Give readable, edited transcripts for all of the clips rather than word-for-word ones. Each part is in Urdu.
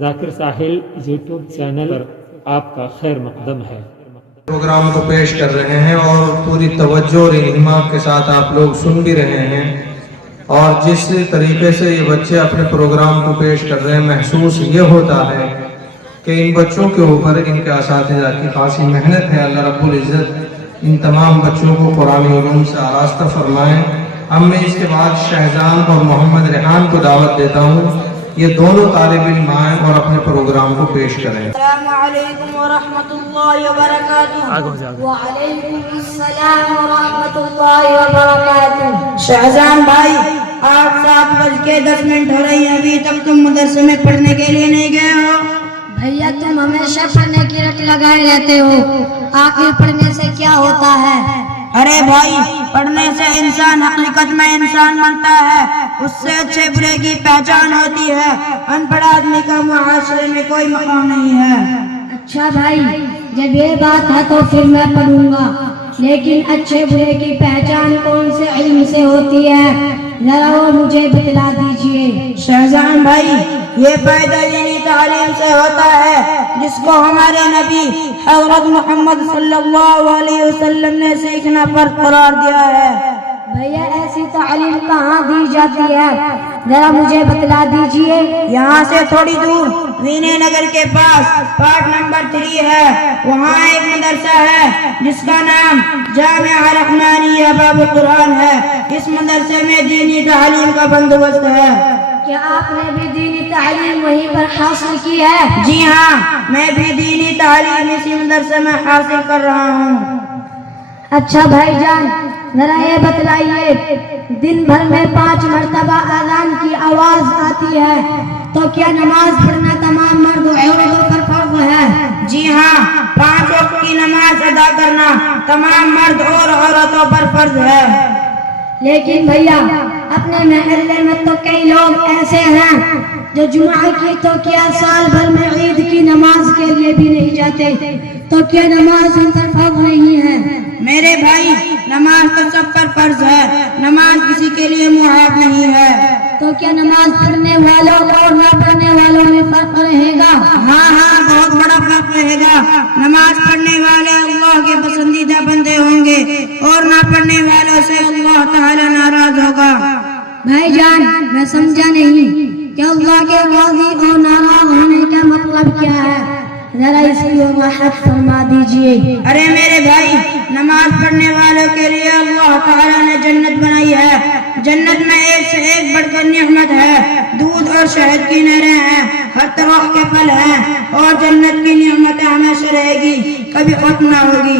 ذاکر ساحل یوٹیوب چینل پر آپ کا خیر مقدم ہے۔ پروگرام کو پیش کر رہے ہیں اور پوری توجہ اور انہماک کے ساتھ آپ لوگ سن بھی رہے ہیں، اور جس طریقے سے یہ بچے اپنے پروگرام کو پیش کر رہے ہیں، محسوس یہ ہوتا ہے کہ ان بچوں کے اوپر ان کے اساتذہ کی خاصی محنت ہے۔ اللہ رب العزت ان تمام بچوں کو قرآن علوم سے آراستہ فرمائیں۔ اب میں اس کے بعد شہزان اور محمد ریحان کو دعوت دیتا ہوں، یہ دونوں طالب علم آئیں اور اپنے پروگرام کو پیش کریں۔ السلام علیکم ورحمۃ اللہ وبرکاتہ۔ وعلیکم السلام ورحمۃ اللہ وبرکاتہ۔ شہزان بھائی، 8:10 ہو رہی ہیں، ابھی تک تم مدرسے میں پڑھنے کے لیے نہیں گئے ہو؟ بھیا تم ہمیشہ پڑھنے کی رٹ لگائے رہتے ہو، آخر پڑھنے سے کیا ہوتا ہے؟ ارے بھائی، پڑھنے سے انسان حقیقت میں انسان بنتا ہے، اس سے اچھے برے کی پہچان ہوتی ہے۔ ان پڑھ آدمی کا معاشرے میں کوئی مقام نہیں ہے۔ اچھا بھائی، جب یہ بات ہے تو پھر میں پڑھوں گا، لیکن اچھے برے کی پہچان کون سے علم سے ہوتی ہے؟ ذرا وہ مجھے بتلا دیجئے۔ شہزان بھائی، یہ فائدہ دینی تعلیم سے ہوتا ہے، جس کو ہمارے نبی حضرت محمد صلی اللہ علیہ وسلم نے سیکھنا فرض قرار دیا ہے۔ بھیا ایسی تعلیم کہاں دی جاتی ہے؟ ذرا مجھے بتلا دیجئے۔ یہاں سے تھوڑی دور وینے نگر کے پاس پارٹ نمبر 3 ہے، وہاں ایک مدرسہ ہے جس کا نام جامعہ رحمانیہ باب القرآن ہے۔ اس مدرسے میں دینی تعلیم کا بندوبست ہے۔ کیا آپ نے بھی دینی تعلیم وہیں پر حاصل کی ہے؟ جی ہاں، میں بھی دینی تعلیم اسی مدرسے میں حاصل کر رہا ہوں۔ اچھا بھائی جان، ذرا یہ بتلائیے، دن بھر میں 5 مرتبہ اذان کی آواز آتی ہے، تو کیا نماز پڑھنا تمام مرد و عورتوں پر فرض ہے؟ جی ہاں، 5 وقت کی نماز ادا کرنا تمام مرد اور عورتوں پر فرض ہے۔ لیکن بھیا، اپنے محلے میں تو کئی لوگ ایسے ہیں جو جمعہ کی تو کیا سال بھر میں عید کی نماز کے لیے بھی نہیں جاتے، تو کیا نماز ان پر فرض نہیں ہے؟ میرے بھائی، نماز تو سب پر فرض ہے، نماز کسی کے لیے معاب نہیں ہے۔ تو کیا نماز پڑھنے والوں اور نہ پڑھنے والوں میں فرق رہے گا؟ ہاں، بہت بڑا فرق رہے گا۔ نماز پڑھنے والے اللہ کے پسندیدہ بندے ہوں گے، اور نہ پڑھنے والوں سے اللہ تعالی ناراض ہوگا۔ بھائی جان، میں سمجھا نہیں کہ اللہ کے راضی اور ناراض ہونے کا مطلب کیا ہے؟ ذرا اس کی وضاحت فرما دیجئے۔ ارے میرے بھائی، نماز پڑھنے والوں کے لیے اللہ تعالیٰ نے جنت بنائی ہے۔ جنت میں ایک سے ایک بڑھ کر نعمت ہے، دودھ اور شہد کی نہریں ہیں، ہر طرح کے پھل ہیں، اور جنت کی نعمتیں ہمیشہ رہے گی، کبھی ختم نہ ہوگی۔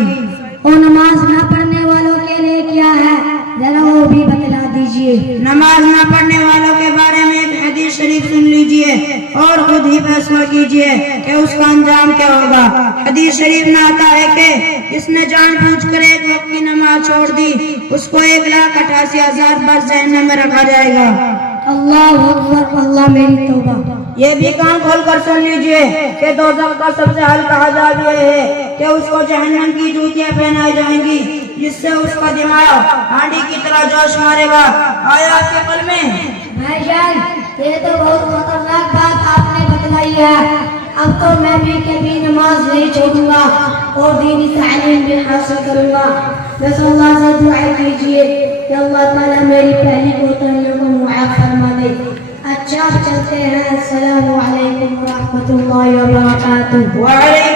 اور نماز نہ پڑھنے والوں کے لیے کیا ہے؟ ذرا وہ بھی بتلا دیجئے۔ نماز نہ پڑھنے والوں کے بارے میں ایک حدیث شریف سن لیجئے اور خود ہی فیصلہ کیجئے کہ اس کا انجام کیا ہوگا۔ حدیث شریف میں آتا ہے کہ جس نے جان بوجھ کر ایک وقت کی نماز چھوڑ دی، اس کو 1,88,000 بار جہنم میں رکھا جائے گا۔ اللہ اکبر، اللہ میری توبہ۔ یہ بھی کان کھول کر سن لیجئے کہ دوزخ کا سب سے ہلکا عذاب یہ ہے کہ اس کو جہنم کی جوتیاں پہنائی جائیں گی، جس سے اس کا دماغ ہانڈی کی طرح جوش مارے گا۔ آیات کے پل میں بھائی جان، یہ تو بہت خطرناک بات آپ نے بتلائی ہے۔ اب تو میں بھی کبھی نماز نہیں چھوڑوں گا اور دینی تعلیم بھی حاصل کروں گا۔ بس اللہ سے دعا کیجیے کہ اللہ تعالیٰ میری پہلی کوتاہیوں کو معاف فرما دے۔ اچھا چلتے ہیں، السلام علیکم ورحمۃ اللہ وبرکاتہ۔ وعلیکم